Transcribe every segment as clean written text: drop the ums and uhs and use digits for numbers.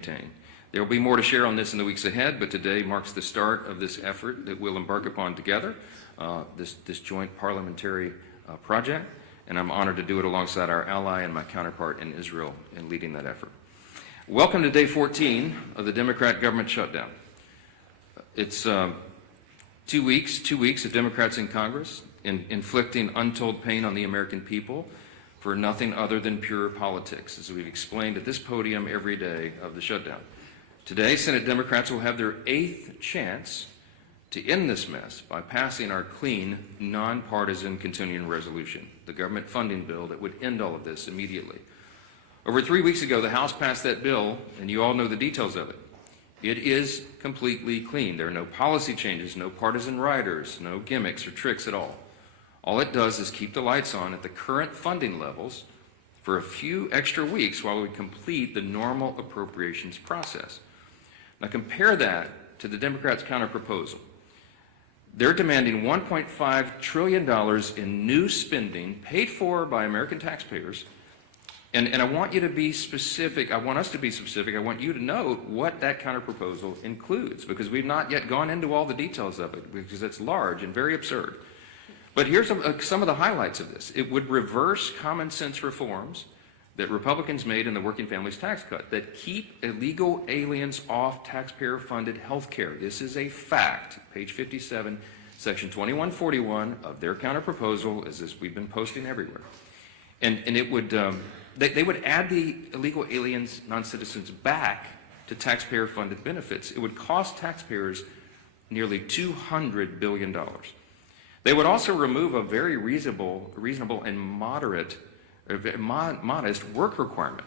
maintain. There will be more to share on this in the weeks ahead, but today marks the start of this effort that we'll embark upon together, this joint parliamentary project, and I'm honored to do it alongside our ally and my counterpart in Israel in leading that effort. Welcome to day 14 of the Democrat government shutdown. It's 2 weeks of Democrats in Congress inflicting untold pain on the American people for nothing other than pure politics, as we've explained at this podium every day of the shutdown. Today, Senate Democrats will have their 8th chance to end this mess by passing our clean, nonpartisan continuing resolution, the government funding bill that would end all of this immediately. Over 3 weeks ago, the House passed that bill, and you all know the details of it. It is completely clean. There are no policy changes, no partisan riders, no gimmicks or tricks at all. All it does is keep the lights on at the current funding levels for a few extra weeks while we complete the normal appropriations process. Now compare that to the Democrats' counterproposal. They're demanding $1.5 trillion in new spending paid for by American taxpayers. And I want you to be specific. I want us to be specific. I want you to note what that counterproposal includes, because we've not yet gone into all the details of it, because it's large and very absurd. But here's some of the highlights of this. It would reverse common sense reforms that Republicans made in the Working Families Tax Cut that keep illegal aliens off taxpayer-funded health care. This is a fact. Page 57, section 2141 of their counterproposal is this we've been posting everywhere. And it would, they would add the illegal aliens, non-citizens, back to taxpayer-funded benefits. It would cost taxpayers nearly $200 billion. They would also remove a very reasonable and modest work requirement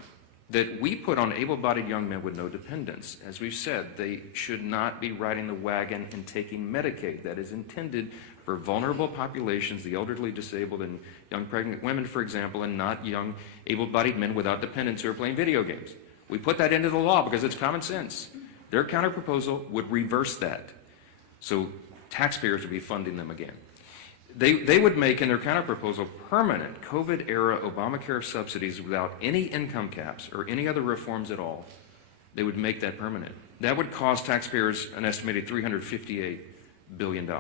that we put on able-bodied young men with no dependents. As we've said, they should not be riding the wagon and taking Medicaid. That is intended for vulnerable populations, the elderly, disabled, and young pregnant women, for example, and not young able-bodied men without dependents who are playing video games. We put that into the law because it's common sense. Their counterproposal would reverse that, so taxpayers would be funding them again. They would make, in their counterproposal, permanent COVID-era Obamacare subsidies without any income caps or any other reforms at all. They would make that permanent. That would cost taxpayers an estimated $358 billion.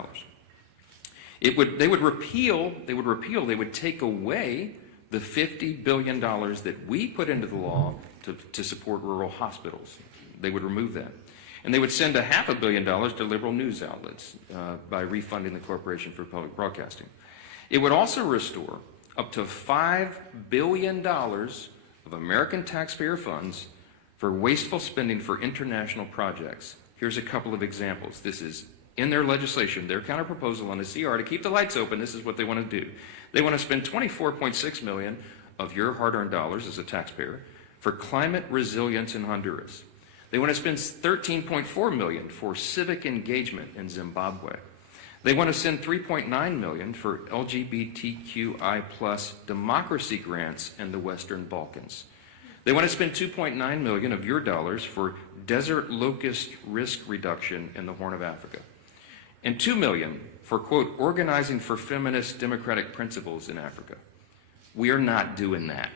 They would take away the $50 billion that we put into the law to support rural hospitals. They would remove that. And they would send $500 million to liberal news outlets by refunding the Corporation for Public Broadcasting. It would also restore up to $5 billion of American taxpayer funds for wasteful spending for international projects. Here's a couple of examples. This is in their legislation, their counterproposal on the CR to keep the lights open. This is what they want to do. They want to spend $24.6 million of your hard-earned dollars as a taxpayer for climate resilience in Honduras. They want to spend $13.4 million for civic engagement in Zimbabwe. They want to send $3.9 million for LGBTQI+ democracy grants in the Western Balkans. They want to spend $2.9 million of your dollars for desert locust risk reduction in the Horn of Africa. And $2 million for, quote, organizing for feminist democratic principles in Africa. We are not doing that.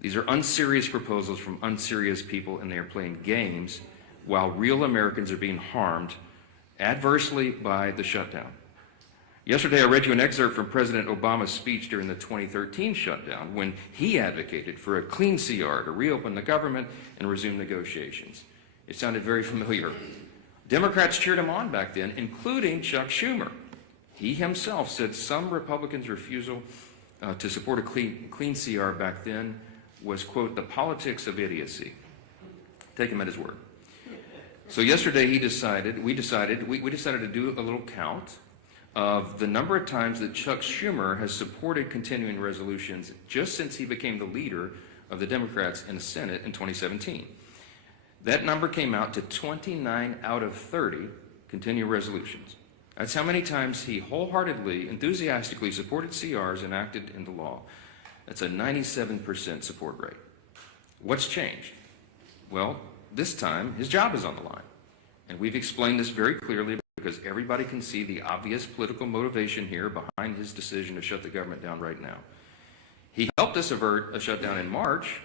These are unserious proposals from unserious people, and they are playing games while real Americans are being harmed adversely by the shutdown. Yesterday, I read you an excerpt from President Obama's speech during the 2013 shutdown when he advocated for a clean CR to reopen the government and resume negotiations. It sounded very familiar. Democrats cheered him on back then, including Chuck Schumer. He himself said some Republicans' refusal to support a clean CR back then was, quote, the politics of idiocy. Take him at his word. So yesterday we decided to do a little count of the number of times that Chuck Schumer has supported continuing resolutions just since he became the leader of the Democrats in the Senate in 2017. That number came out to 29 out of 30 continuing resolutions. That's how many times he wholeheartedly, enthusiastically supported CRs enacted into law. That's a 97% support rate. What's changed? Well, this time his job is on the line. And we've explained this very clearly because everybody can see the obvious political motivation here behind his decision to shut the government down right now. He helped us avert a shutdown in March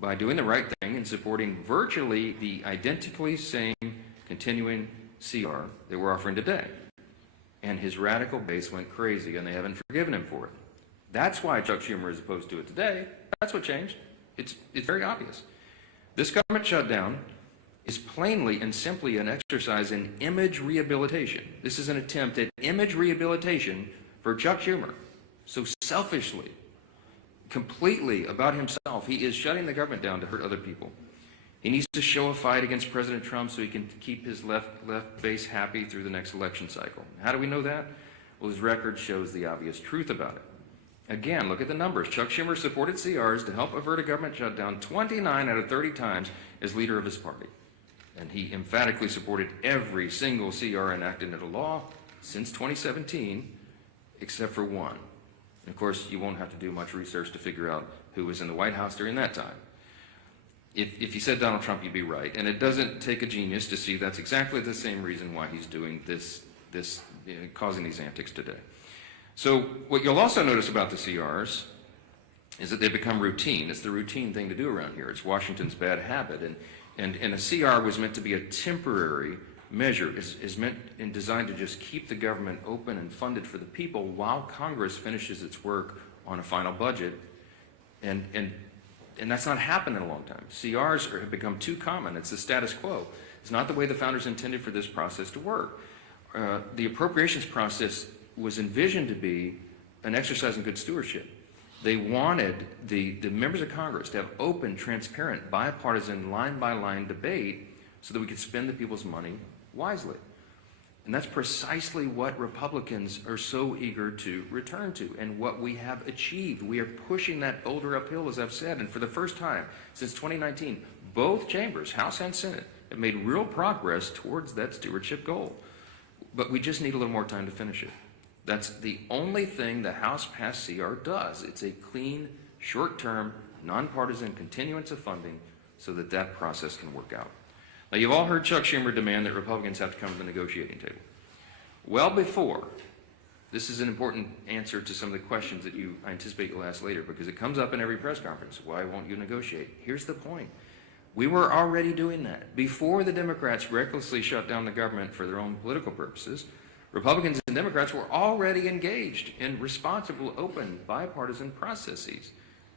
by doing the right thing and supporting virtually the identically same continuing CR that we're offering today. And his radical base went crazy, and they haven't forgiven him for it. That's why Chuck Schumer is opposed to it today. That's what changed. It's very obvious. This government shutdown is plainly and simply an exercise in image rehabilitation. This is an attempt at image rehabilitation for Chuck Schumer. So selfishly, completely about himself, he is shutting the government down to hurt other people. He needs to show a fight against President Trump so he can keep his left base happy through the next election cycle. How do we know that? Well, his record shows the obvious truth about it. Again, look at the numbers. Chuck Schumer supported CRs to help avert a government shutdown 29 out of 30 times as leader of his party. And he emphatically supported every single CR enacted into law since 2017, except for one. And of course, you won't have to do much research to figure out who was in the White House during that time. If you said Donald Trump, you'd be right. And it doesn't take a genius to see that's exactly the same reason why he's doing this causing these antics today. So what you'll also notice about the CRs is that they become routine. It's the routine thing to do around here. It's Washington's bad habit. And a CR was meant to be a temporary measure. Is meant and designed to just keep the government open and funded for the people while Congress finishes its work on a final budget. And that's not happened in a long time. CRs have become too common. It's the status quo. It's not the way the founders intended for this process to work. The appropriations process was envisioned to be an exercise in good stewardship. They wanted the members of Congress to have open, transparent, bipartisan, line-by-line debate so that we could spend the people's money wisely. And that's precisely what Republicans are so eager to return to and what we have achieved. We are pushing that boulder uphill, as I've said, and for the first time since 2019, both chambers, House and Senate, have made real progress towards that stewardship goal. But we just need a little more time to finish it. That's the only thing the House passed CR does. It's a clean, short-term, nonpartisan continuance of funding so that that process can work out. Now, you've all heard Chuck Schumer demand that Republicans have to come to the negotiating table. Well before, this is an important answer to some of the questions that I anticipate you'll ask later because it comes up in every press conference. Why won't you negotiate? Here's the point. We were already doing that. Before the Democrats recklessly shut down the government for their own political purposes, Republicans and Democrats were already engaged in responsible, open, bipartisan processes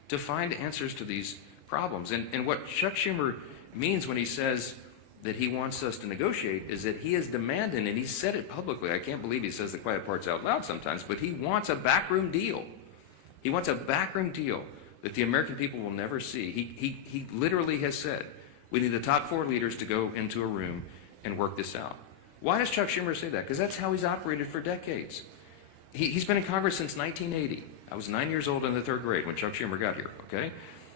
to find answers to these problems. And what Chuck Schumer means when he says that he wants us to negotiate is that he is demanding, and he said it publicly, I can't believe he says the quiet parts out loud sometimes, but he wants a backroom deal. He wants a backroom deal that the American people will never see. He literally has said, we need the top 4 leaders to go into a room and work this out. Why does Chuck Schumer say that? Because that's how he's operated for decades. He's been in Congress since 1980. I was 9 years old in the 3rd grade when Chuck Schumer got here, okay?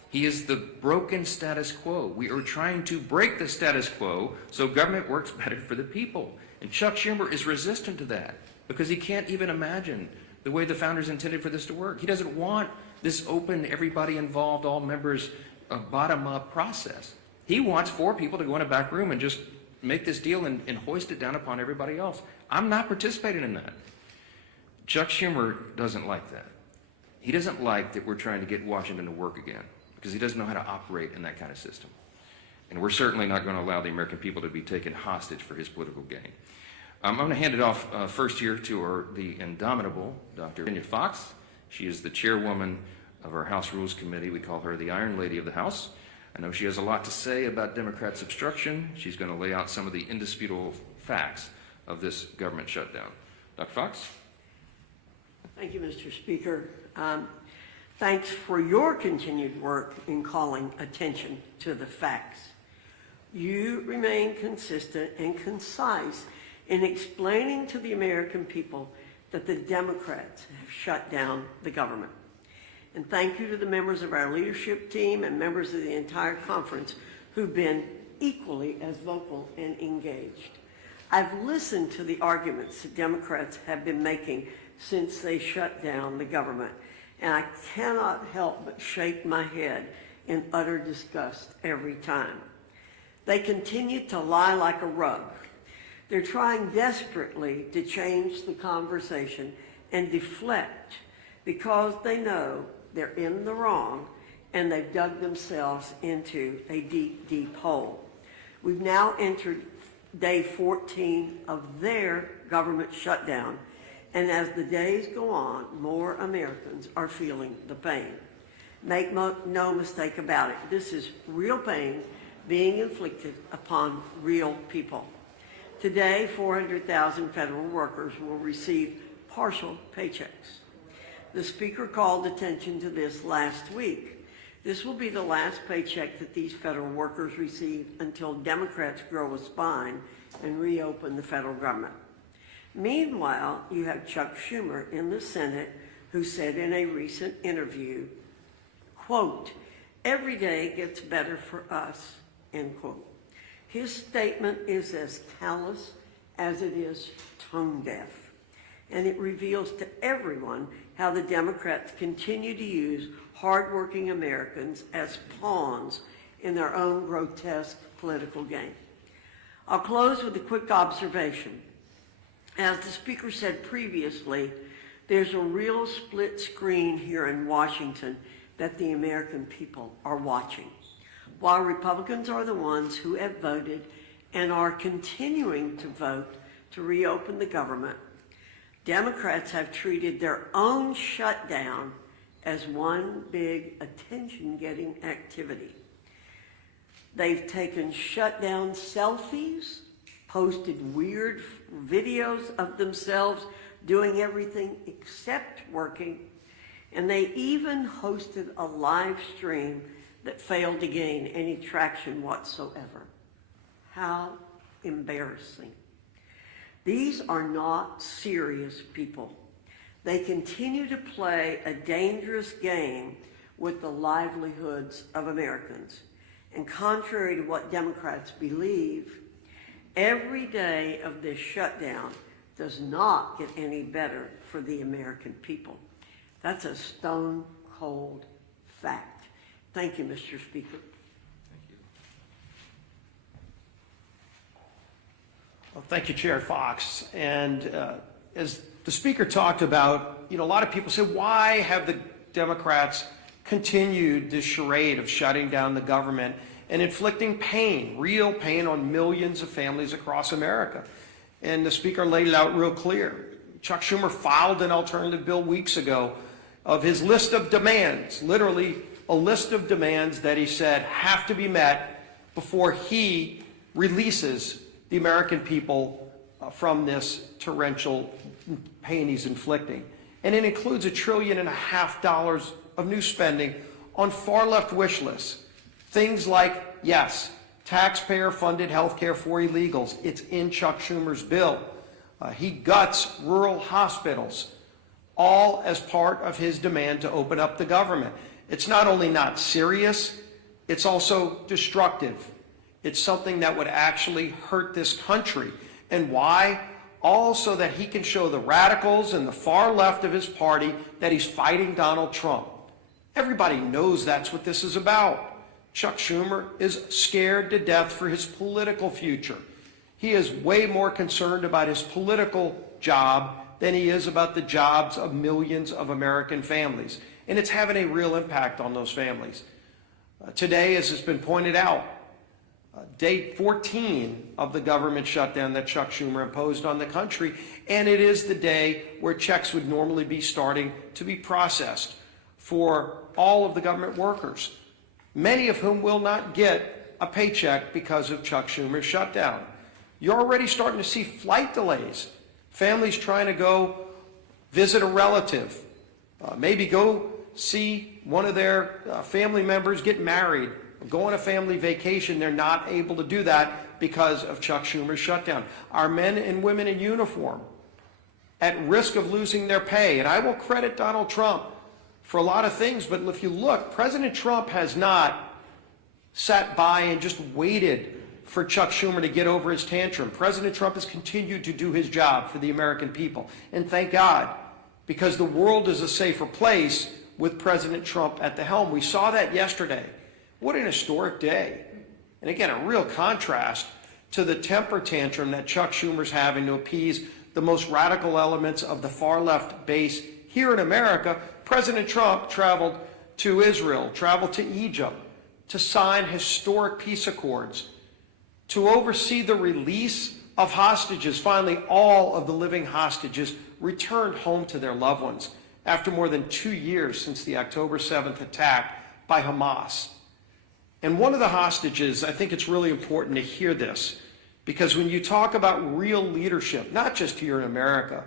He is the broken status quo. We are trying to break the status quo so government works better for the people. And Chuck Schumer is resistant to that because he can't even imagine the way the founders intended for this to work. He doesn't want this open, everybody involved, all members, bottom-up process. He wants 4 people to go in a back room and just make this deal and hoist it down upon everybody else. I'm not participating in that. Chuck Schumer doesn't like that. He doesn't like that we're trying to get Washington to work again because he doesn't know how to operate in that kind of system. And we're certainly not going to allow the American people to be taken hostage for his political gain. I'm going to hand it off first here to the indomitable Dr. Virginia Fox. She is the chairwoman of our House Rules Committee. We call her the Iron Lady of the House. I know she has a lot to say about Democrats' obstruction. She's going to lay out some of the indisputable facts of this government shutdown. Dr. Fox? Thank you, Mr. Speaker. Thanks for your continued work in calling attention to the facts. You remain consistent and concise in explaining to the American people that the Democrats have shut down the government. And thank you to the members of our leadership team and members of the entire conference who've been equally as vocal and engaged. I've listened to the arguments the Democrats have been making since they shut down the government, and I cannot help but shake my head in utter disgust every time. They continue to lie like a rug. They're trying desperately to change the conversation and deflect because they know they're in the wrong and they've dug themselves into a deep, deep hole. We've now entered day 14 of their government shutdown, and as the days go on, more Americans are feeling the pain. Make no mistake about it, this is real pain being inflicted upon real people. Today, 400,000 federal workers will receive partial paychecks. The Speaker called attention to this last week. This will be the last paycheck that these federal workers receive until Democrats grow a spine and reopen the federal government. Meanwhile, you have Chuck Schumer in the Senate, who said in a recent interview, quote, "Every day gets better for us," end quote. His statement is as callous as it is tone deaf, and it reveals to everyone how the Democrats continue to use hardworking Americans as pawns in their own grotesque political game. I'll close with a quick observation. As the Speaker said previously, there's a real split screen here in Washington that the American people are watching. While Republicans are the ones who have voted and are continuing to vote to reopen the government, Democrats have treated their own shutdown as one big attention-getting activity. They've taken shutdown selfies, posted weird videos of themselves doing everything except working, and they even hosted a live stream that failed to gain any traction whatsoever. How embarrassing. These are not serious people. They continue to play a dangerous game with the livelihoods of Americans. And contrary to what Democrats believe, every day of this shutdown does not get any better for the American people. That's a stone cold fact. Thank you, Mr. Speaker. Well, thank you, Chair Fox. And as the Speaker talked about, a lot of people say, why have the Democrats continued this charade of shutting down the government and inflicting pain, real pain on millions of families across America? And the Speaker laid it out real clear. Chuck Schumer filed an alternative bill weeks ago of his list of demands, literally a list of demands that he said have to be met before he releases the American people from this torrential pain he's inflicting. And it includes $1.5 trillion of new spending on far-left wish lists. Things like, yes, taxpayer-funded health care for illegals. It's in Chuck Schumer's bill. He guts rural hospitals, all as part of his demand to open up the government. It's not only not serious, it's also destructive. It's something that would actually hurt this country. And why? All so that he can show the radicals and the far left of his party that he's fighting Donald Trump. Everybody knows that's what this is about. Chuck Schumer is scared to death for his political future. He is way more concerned about his political job than he is about the jobs of millions of American families. And it's having a real impact on those families. Today, as has been pointed out, day 14 of the government shutdown that Chuck Schumer imposed on the country, and it is the day where checks would normally be starting to be processed for all of the government workers, many of whom will not get a paycheck because of Chuck Schumer's shutdown. You're already starting to see flight delays, families trying to go visit a relative, maybe go see one of their family members get married, go on a family vacation. They're not able to do that because of Chuck Schumer's shutdown. Our men and women in uniform at risk of losing their pay. And I will credit Donald Trump for a lot of things, but if you look, President Trump has not sat by and just waited for Chuck Schumer to get over his tantrum. President Trump has continued to do his job for the American people. And thank God, because the world is a safer place with President Trump at the helm. We saw that yesterday. What an historic day. And again, a real contrast to the temper tantrum that Chuck Schumer's having to appease the most radical elements of the far left base here in America. President Trump traveled to Israel, traveled to Egypt to sign historic peace accords, to oversee the release of hostages. Finally, all of the living hostages returned home to their loved ones after more than 2 years since the October 7th attack by Hamas. And one of the hostages, I think it's really important to hear this, because when you talk about real leadership, not just here in America,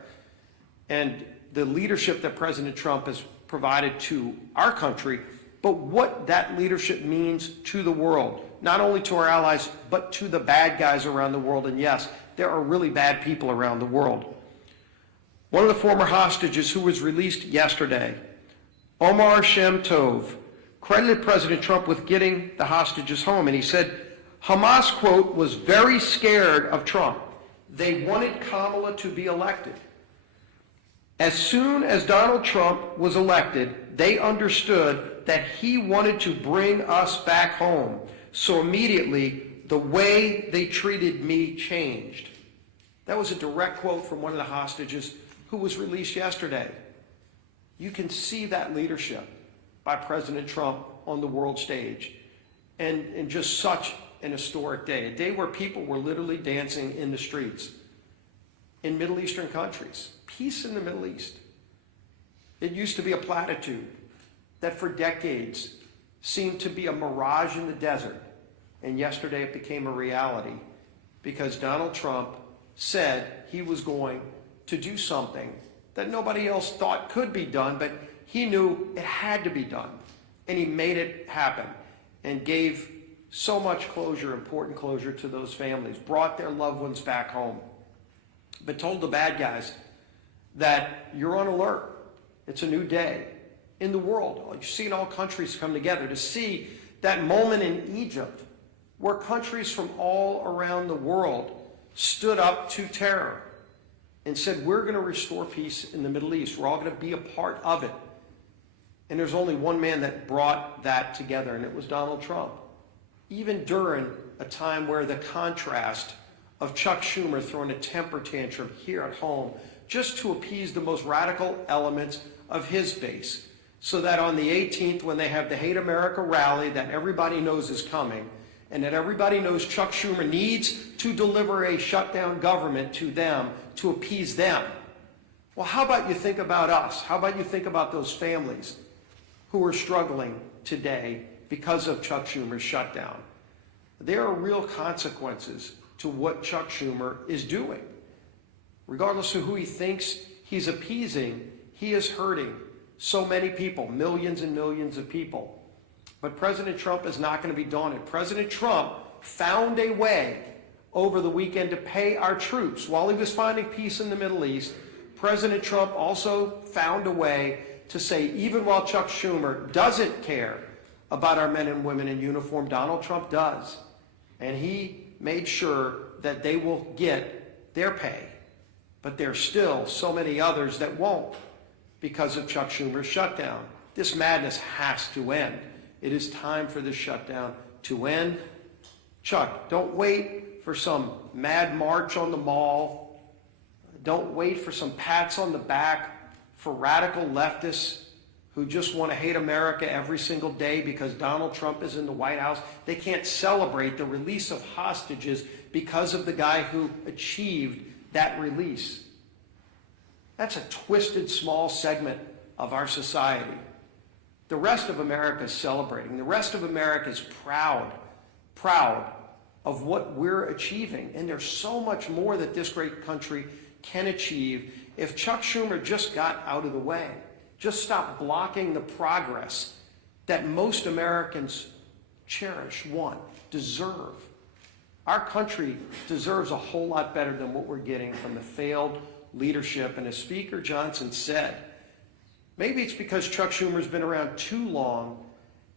and the leadership that President Trump has provided to our country, but what that leadership means to the world, not only to our allies, but to the bad guys around the world. And yes, there are really bad people around the world. One of the former hostages who was released yesterday, Omar Shem Tov, credited President Trump with getting the hostages home. And he said, Hamas, quote, was very scared of Trump. They wanted Kamala to be elected. As soon as Donald Trump was elected, they understood that he wanted to bring us back home. So immediately, the way they treated me changed. That was a direct quote from one of the hostages who was released yesterday. You can see that leadership by President Trump on the world stage. And just such an historic day, a day where people were literally dancing in the streets in Middle Eastern countries. Peace in the Middle East. It used to be a platitude that for decades seemed to be a mirage in the desert. And yesterday it became a reality because Donald Trump said he was going to do something that nobody else thought could be done, but he knew it had to be done. And he made it happen and gave so much closure, important closure to those families, brought their loved ones back home, but told the bad guys that you're on alert. It's a new day in the world. You're seeing all countries come together to see that moment in Egypt where countries from all around the world stood up to terror and said, we're going to restore peace in the Middle East. We're all going to be a part of it. And there's only one man that brought that together, and it was Donald Trump. Even during a time where the contrast of Chuck Schumer throwing a temper tantrum here at home just to appease the most radical elements of his base, so that on the 18th, when they have the Hate America rally that everybody knows is coming, and that everybody knows Chuck Schumer needs to deliver a shutdown government to them to appease them. Well, how about you think about us? How about you think about those families who are struggling today because of Chuck Schumer's shutdown? There are real consequences to what Chuck Schumer is doing. Regardless of who he thinks he's appeasing, he is hurting so many people, millions and millions of people. But President Trump is not going to be daunted. President Trump found a way over the weekend to pay our troops. While he was finding peace in the Middle East, President Trump also found a way to say, even while Chuck Schumer doesn't care about our men and women in uniform, Donald Trump does. And he made sure that they will get their pay. But there's still so many others that won't because of Chuck Schumer's shutdown. This madness has to end. It is time for this shutdown to end. Chuck, don't wait for some mad march on the mall. Don't wait for some pats on the back for radical leftists who just want to hate America every single day because Donald Trump is in the White House. They can't celebrate the release of hostages because of the guy who achieved that release. That's a twisted small segment of our society. The rest of America is celebrating. The rest of America is proud of what we're achieving. And there's so much more that this great country can achieve if Chuck Schumer just got out of the way, just stopped blocking the progress that most Americans cherish, want, deserve. Our country deserves a whole lot better than what we're getting from the failed leadership. And as Speaker Johnson said, maybe it's because Chuck Schumer's been around too long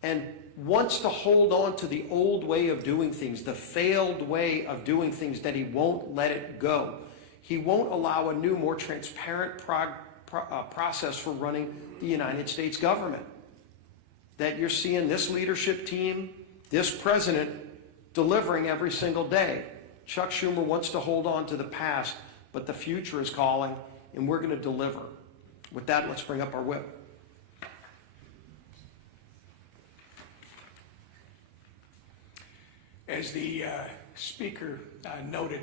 and wants to hold on to the old way of doing things, the failed way of doing things, that he won't let it go. He won't allow a new, more transparent process for running the United States government. That you're seeing this leadership team, this president, delivering every single day. Chuck Schumer wants to hold on to the past, but the future is calling, and we're going to deliver. With that, let's bring up our whip. As the speaker noted,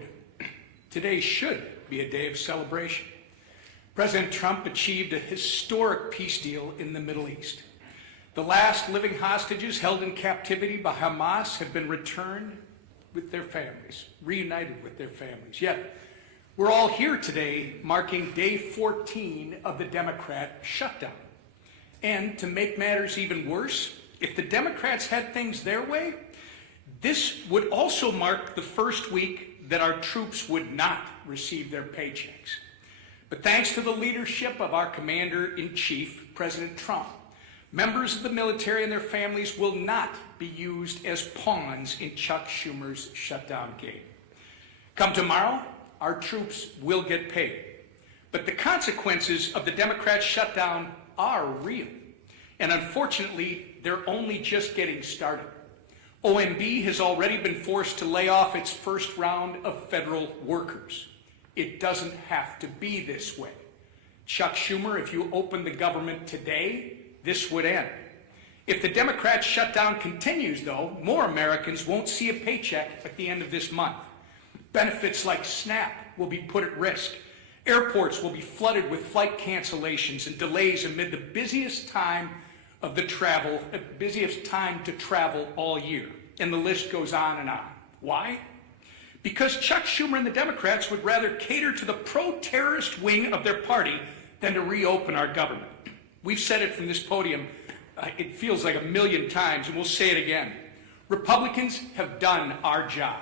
today should be a day of celebration. President Trump achieved a historic peace deal in the Middle East. The last living hostages held in captivity by Hamas have been returned with their families, reunited with their families. Yet, we're all here today marking day 14 of the Democrat shutdown. And to make matters even worse, if the Democrats had things their way, this would also mark the first week that our troops would not receive their paychecks. But thanks to the leadership of our Commander-in-Chief, President Trump, members of the military and their families will not be used as pawns in Chuck Schumer's shutdown game. Come tomorrow, our troops will get paid. But the consequences of the Democrat shutdown are real. And unfortunately, they're only just getting started. OMB has already been forced to lay off its first round of federal workers. It doesn't have to be this way. Chuck Schumer, if you open the government today, this would end. If the Democrat shutdown continues, though, more Americans won't see a paycheck at the end of this month. Benefits like SNAP will be put at risk. Airports will be flooded with flight cancellations and delays amid the busiest time to travel all year. And the list goes on and on. Why? Because Chuck Schumer and the Democrats would rather cater to the pro-terrorist wing of their party than to reopen our government. We've said it from this podium, it feels like 1,000,000 times, and we'll say it again. Republicans have done our job.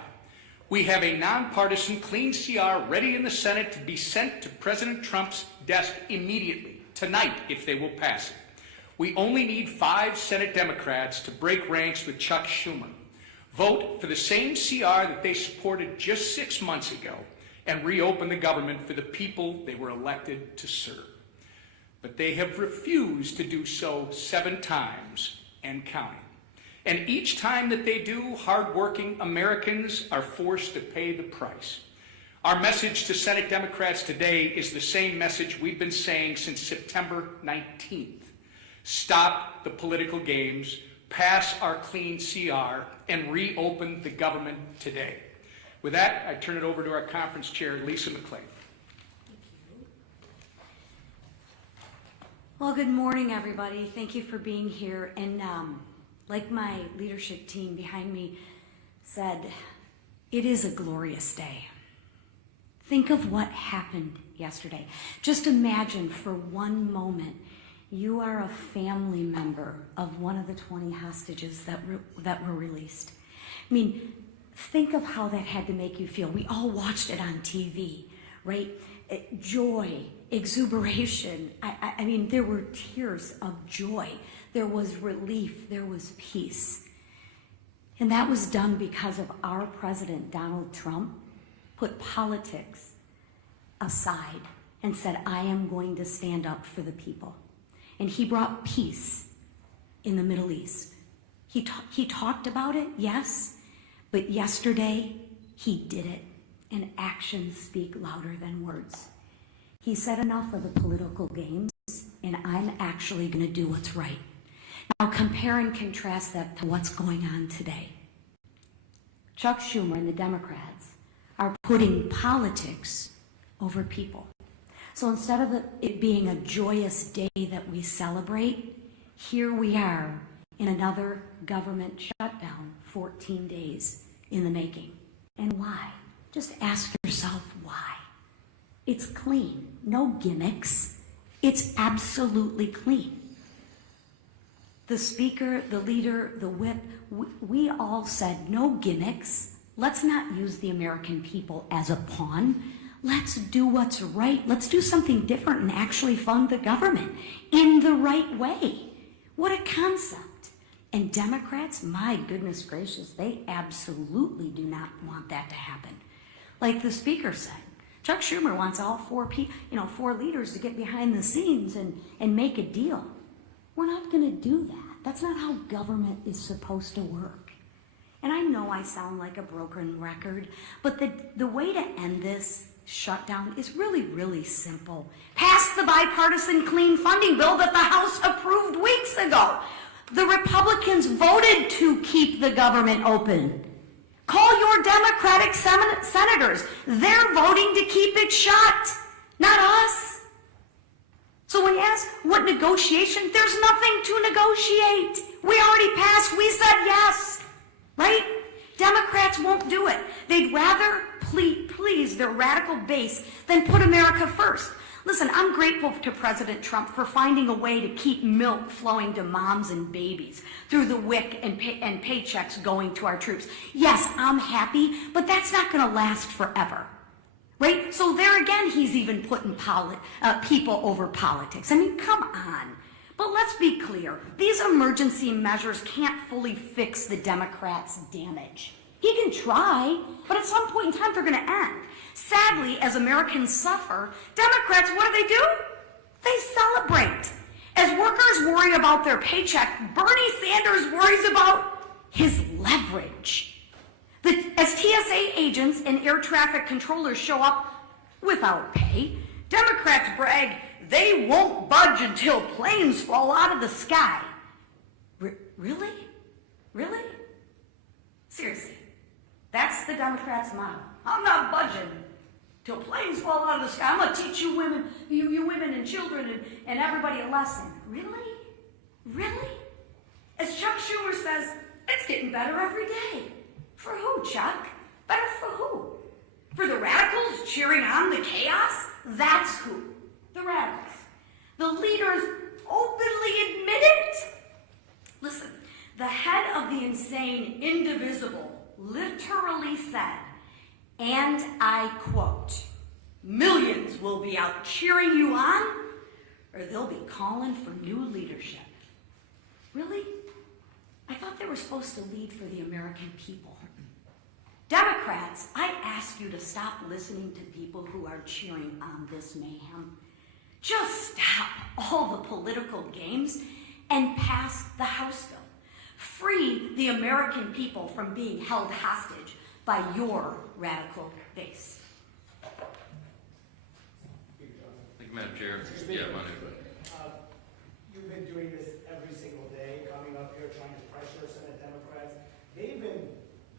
We have a nonpartisan clean CR ready in the Senate to be sent to President Trump's desk immediately, tonight, if they will pass it. We only need 5 Senate Democrats to break ranks with Chuck Schumer, vote for the same CR that they supported just 6 months ago, and reopen the government for the people they were elected to serve. But they have refused to do so 7 times and counting. And each time that they do, hardworking Americans are forced to pay the price. Our message to Senate Democrats today is the same message we've been saying since September 19th. Stop the political games, pass our clean CR, and reopen the government today. With that, I turn it over to our conference chair, Lisa McClain. Well, good morning, everybody. Thank you for being here. And like my leadership team behind me said, it is a glorious day. Think of what happened yesterday. Just imagine for one moment you are a family member of one of the 20 hostages that were released. I mean, think of how that had to make you feel. We all watched it on TV, right? Joy, exuberation. I mean, there were tears of joy. There was relief. There was peace. And that was done because of our president, Donald Trump, put politics aside and said, I am going to stand up for the people. And he brought peace in the Middle East. He talked about it, yes, but yesterday he did it, and actions speak louder than words. He said enough of the political games, and I'm actually going to do what's right. Now compare and contrast that to what's going on today. Chuck Schumer and the Democrats are putting politics over people. So instead of it being a joyous day that we celebrate, here we are in another government shutdown, 14 days in the making. And why? Just ask yourself why. It's clean, no gimmicks. It's absolutely clean. The speaker, the leader, the whip, we all said no gimmicks. Let's not use the American people as a pawn. Let's do what's right. Let's do something different and actually fund the government in the right way. What a concept. And Democrats, my goodness gracious, they absolutely do not want that to happen. Like the speaker said, Chuck Schumer wants all 4 leaders to get behind the scenes and make a deal. We're not going to do that. That's not how government is supposed to work. And I know I sound like a broken record, but the way to end this shutdown is really, really simple. Pass the bipartisan clean funding bill that the House approved weeks ago. The Republicans voted to keep the government open. Call your Democratic senators. They're voting to keep it shut, not us. So when you ask what negotiation, there's nothing to negotiate. We already passed, we said yes, right? Democrats won't do it. They'd rather please their radical base than put America first. Listen, I'm grateful to President Trump for finding a way to keep milk flowing to moms and babies through the WIC and paychecks going to our troops. Yes, I'm happy, but that's not going to last forever, right? So there again, he's even putting people over politics. I mean, come on. But let's be clear. These emergency measures can't fully fix the Democrats' damage. He can try, but at some point in time, they're going to end. Sadly, as Americans suffer, Democrats, what do? They celebrate. As workers worry about their paycheck, Bernie Sanders worries about his leverage. As TSA agents and air traffic controllers show up without pay, Democrats brag they won't budge until planes fall out of the sky. Really? Really? Seriously. That's the Democrats' motto. I'm not budging till planes fall out of the sky. I'm going to teach you women, you women and children and everybody a lesson. Really? Really? As Chuck Schumer says, it's getting better every day. For who, Chuck? Better for who? For the radicals cheering on the chaos? That's who. The radicals. The leaders openly admit it. Listen, the head of the insane indivisible literally said, and I quote, "Millions will be out cheering you on, or they'll be calling for new leadership." Really? I thought they were supposed to lead for the American people. Democrats, I ask you to stop listening to people who are cheering on this mayhem. Just stop all the political games and pass the House bill. Free the American people from being held hostage by your radical base. Thank you, Madam Chair. Yeah, Manu. You've been doing this every single day, coming up here trying to pressure Senate Democrats. They've been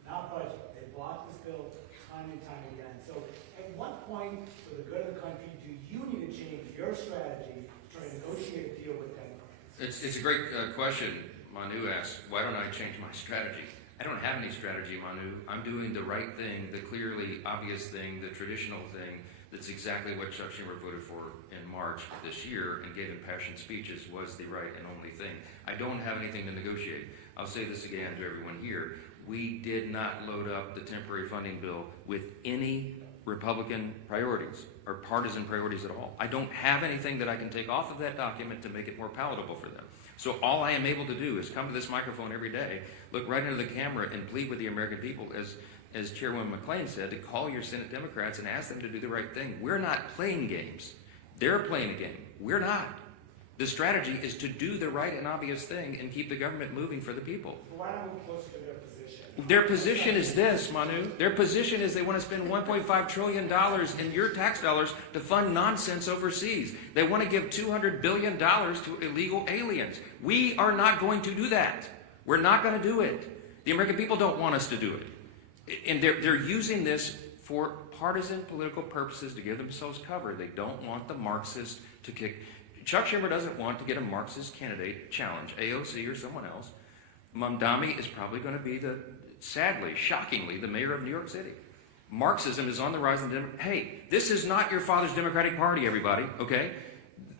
not budging. They blocked this bill time and time again. So at what point, for the good of the country, do you need to change your strategy to try to negotiate a deal with Democrats? It's a great question. Manu asks, why don't I change my strategy? I don't have any strategy, Manu. I'm doing the right thing, the clearly obvious thing, the traditional thing. That's exactly what Chuck Schumer voted for in March of this year and gave impassioned speeches was the right and only thing. I don't have anything to negotiate. I'll say this again to everyone here. We did not load up the temporary funding bill with any Republican priorities or partisan priorities at all. I don't have anything that I can take off of that document to make it more palatable for them. So all I am able to do is come to this microphone every day, look right into the camera and plead with the American people, as Chairwoman McClain said, to call your Senate Democrats and ask them to do the right thing. We're not playing games. They're playing a game. We're not. The strategy is to do the right and obvious thing and keep the government moving for the people. But why don't we close to their position? Their position is this, Manu. Their position is they want to spend $1.5 trillion in your tax dollars to fund nonsense overseas. They want to give $200 billion to illegal aliens. We are not going to do that. We're not going to do it. The American people don't want us to do it. And they're using this for partisan political purposes to give themselves cover. They don't want the Marxists to kick. Chuck Schumer doesn't want to get a Marxist candidate challenge, AOC or someone else. Mamdani is probably going to be sadly, shockingly, the mayor of New York City. Marxism is on the rise. Hey, this is not your father's Democratic Party, everybody, okay?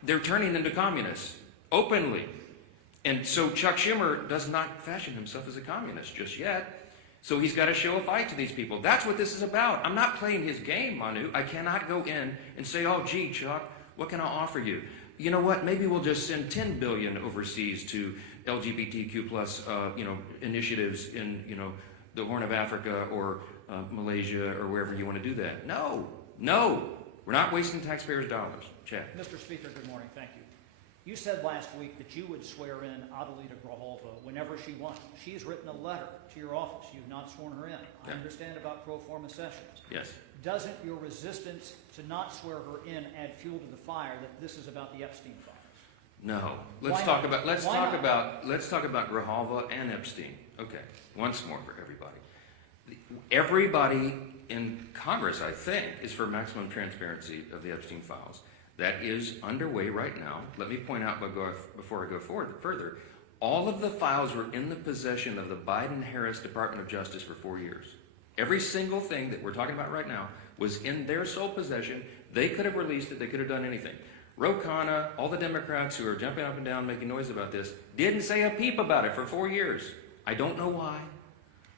They're turning into communists, openly. And so Chuck Schumer does not fashion himself as a communist just yet. So he's got to show a fight to these people. That's what this is about. I'm not playing his game, Manu. I cannot go in and say, oh, gee, Chuck, what can I offer you? You know what? Maybe we'll just send $10 billion overseas to LGBTQ plus, initiatives in, the Horn of Africa or Malaysia or wherever you want to do that. No, we're not wasting taxpayers' dollars. Chad. Mr. Speaker, good morning. Thank you. You said last week that you would swear in Adelita Grijalva whenever she wants. She's written a letter to your office. You've not sworn her in. Yeah. I understand about pro forma sessions. Yes. Doesn't your resistance to not swear her in add fuel to the fire that this is about the Epstein files? No. Let's talk about Grijalva and Epstein. Okay. Once more for everybody. Everybody in Congress, I think, is for maximum transparency of the Epstein files. That is underway right now. Let me point out before I go forward further, all of the files were in the possession of the Biden-Harris Department of Justice for 4 years. Every single thing that we're talking about right now was in their sole possession. They could have released it. They could have done anything. Ro Khanna, all the Democrats who are jumping up and down making noise about this, didn't say a peep about it for 4 years. I don't know why,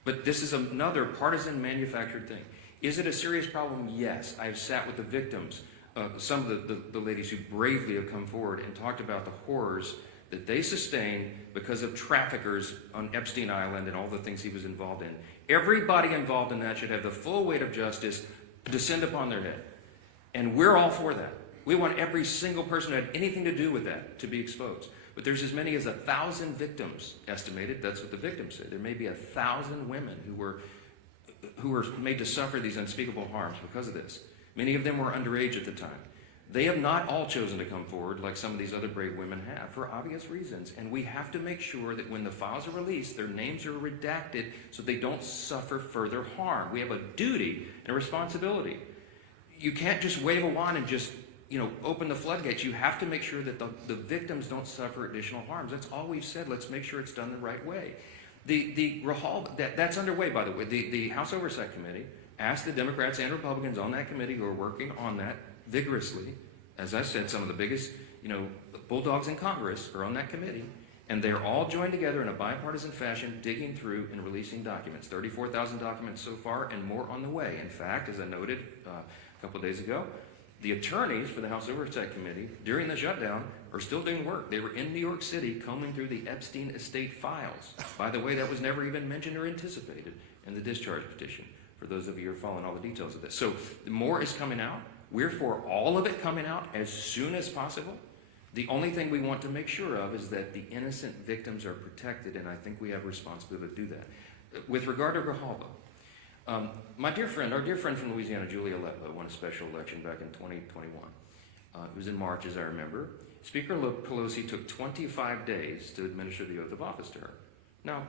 but this is another partisan manufactured thing. Is it a serious problem? Yes. I've sat with the victims, some of the ladies who bravely have come forward and talked about the horrors that they sustained because of traffickers on Epstein Island and all the things he was involved in. Everybody involved in that should have the full weight of justice descend upon their head. And we're all for that. We want every single person who had anything to do with that to be exposed. But there's as many as 1,000 victims estimated. That's what the victims say. There may be 1,000 women who were made to suffer these unspeakable harms because of this. Many of them were underage at the time. They have not all chosen to come forward like some of these other brave women have for obvious reasons. And we have to make sure that when the files are released, their names are redacted so they don't suffer further harm. We have a duty and a responsibility. You can't just wave a wand and just, open the floodgates. You have to make sure that the victims don't suffer additional harms. That's all we've said. Let's make sure it's done the right way. That's underway, by the way. The House Oversight Committee asked the Democrats and Republicans on that committee who are working on that vigorously. As I said, some of the biggest, bulldogs in Congress are on that committee, and they're all joined together in a bipartisan fashion, digging through and releasing documents. 34,000 documents so far, and more on the way. In fact, as I noted a couple of days ago, the attorneys for the House Oversight Committee during the shutdown are still doing work. They were in New York City combing through the Epstein estate files. By the way, that was never even mentioned or anticipated in the discharge petition, for those of you who are following all the details of this. So more is coming out. We're for all of it coming out as soon as possible. The only thing we want to make sure of is that the innocent victims are protected, and I think we have a responsibility to do that. With regard to Grijalva, our dear friend from Louisiana, Julia Letlow, won a special election back in 2021. It was in March, as I remember. Speaker Pelosi took 25 days to administer the oath of office to her. Now,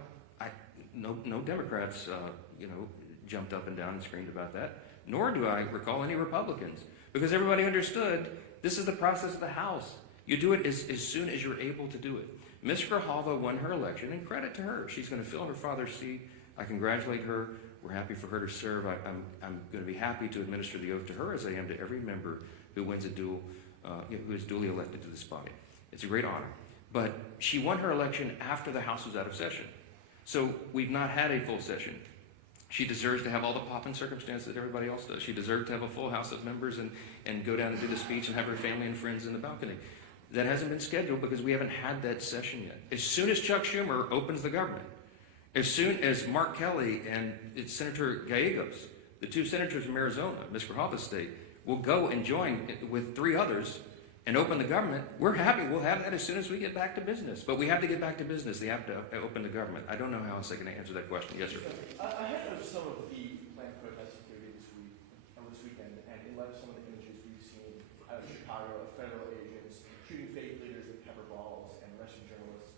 no Democrats, jumped up and down and screamed about that, nor do I recall any Republicans, because everybody understood this is the process of the House. You do it as soon as you're able to do it. Ms. Grijalva won her election, and credit to her. She's going to fill her father's seat. I congratulate her. We're happy for her to serve. I'm going to be happy to administer the oath to her, as I am to every member who wins who is duly elected to this body. It's a great honor. But she won her election after the House was out of session. So we've not had a full session. She deserves to have all the pomp and circumstance that everybody else does. She deserves to have a full House of members and go down and do the speech and have her family and friends in the balcony. That hasn't been scheduled because we haven't had that session yet. As soon as Chuck Schumer opens the government, as soon as Mark Kelly and Senator Gallegos, the two senators from Arizona, Ms. Grijalva's state, will go and join with 3 others and open the government, we're happy. We'll have that as soon as we get back to business. But we have to get back to business. They have to open the government. I don't know how else I can answer that question. Yes, sir. Ahead of some of the planned protest activity this weekend, and in light of some of the images we've seen out of Chicago of federal agents shooting faith leaders with pepper balls and arresting journalists,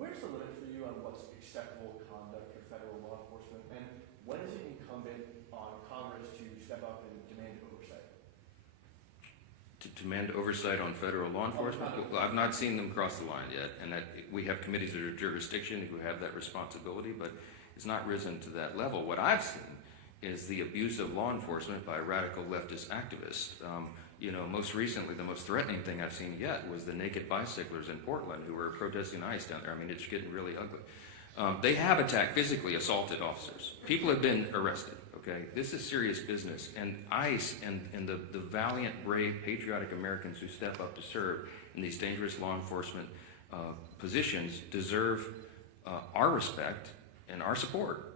where's the limit for you on what's acceptable conduct for federal law enforcement, and when is it incumbent on Congress to step up and demand oversight? To demand oversight on federal law enforcement? Well, I've not seen them cross the line yet, and that we have committees of jurisdiction who have that responsibility, but it's not risen to that level. What I've seen is the abuse of law enforcement by radical leftist activists. Most recently, the most threatening thing I've seen yet was the naked bicyclers in Portland who were protesting ICE down there. I mean, it's getting really ugly. They have attacked, physically assaulted officers. People have been arrested. Okay, this is serious business, and ICE and the valiant, brave, patriotic Americans who step up to serve in these dangerous law enforcement positions deserve our respect and our support.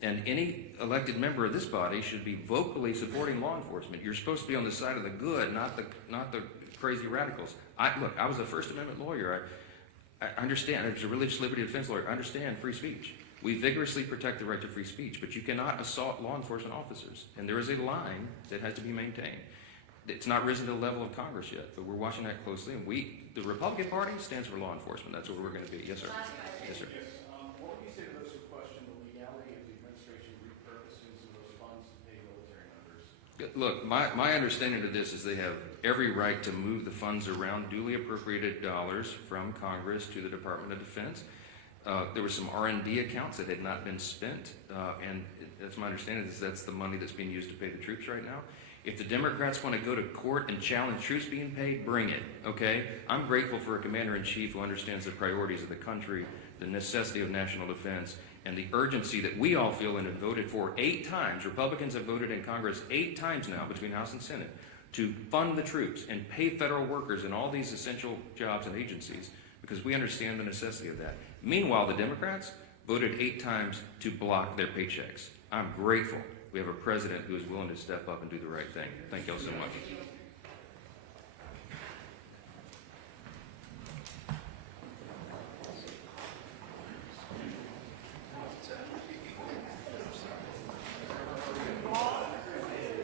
And any elected member of this body should be vocally supporting law enforcement. You're supposed to be on the side of the good, not the crazy radicals. Look, I was a First Amendment lawyer. I understand. I was a religious liberty defense lawyer. I understand free speech. We vigorously protect the right to free speech, but you cannot assault law enforcement officers. And there is a line that has to be maintained. It's not risen to the level of Congress yet, but we're watching that closely. And the Republican Party stands for law enforcement. That's what we're going to be. Yes, sir. Yes, sir. What would you say to those who question the legality of the administration repurposing Look, my understanding of this is they have every right to move the funds around, duly appropriated dollars from Congress to the Department of Defense. There were some R&D accounts that had not been spent, and that's my understanding is that's the money that's being used to pay the troops right now. If the Democrats want to go to court and challenge troops being paid, bring it, okay? I'm grateful for a commander-in-chief who understands the priorities of the country, the necessity of national defense, and the urgency that we all feel and have voted for 8 times. Republicans have voted in Congress 8 times now between House and Senate to fund the troops and pay federal workers in all these essential jobs and agencies because we understand the necessity of that. Meanwhile, the Democrats voted 8 times to block their paychecks. I'm grateful we have a president who is willing to step up and do the right thing. Thank you all so much.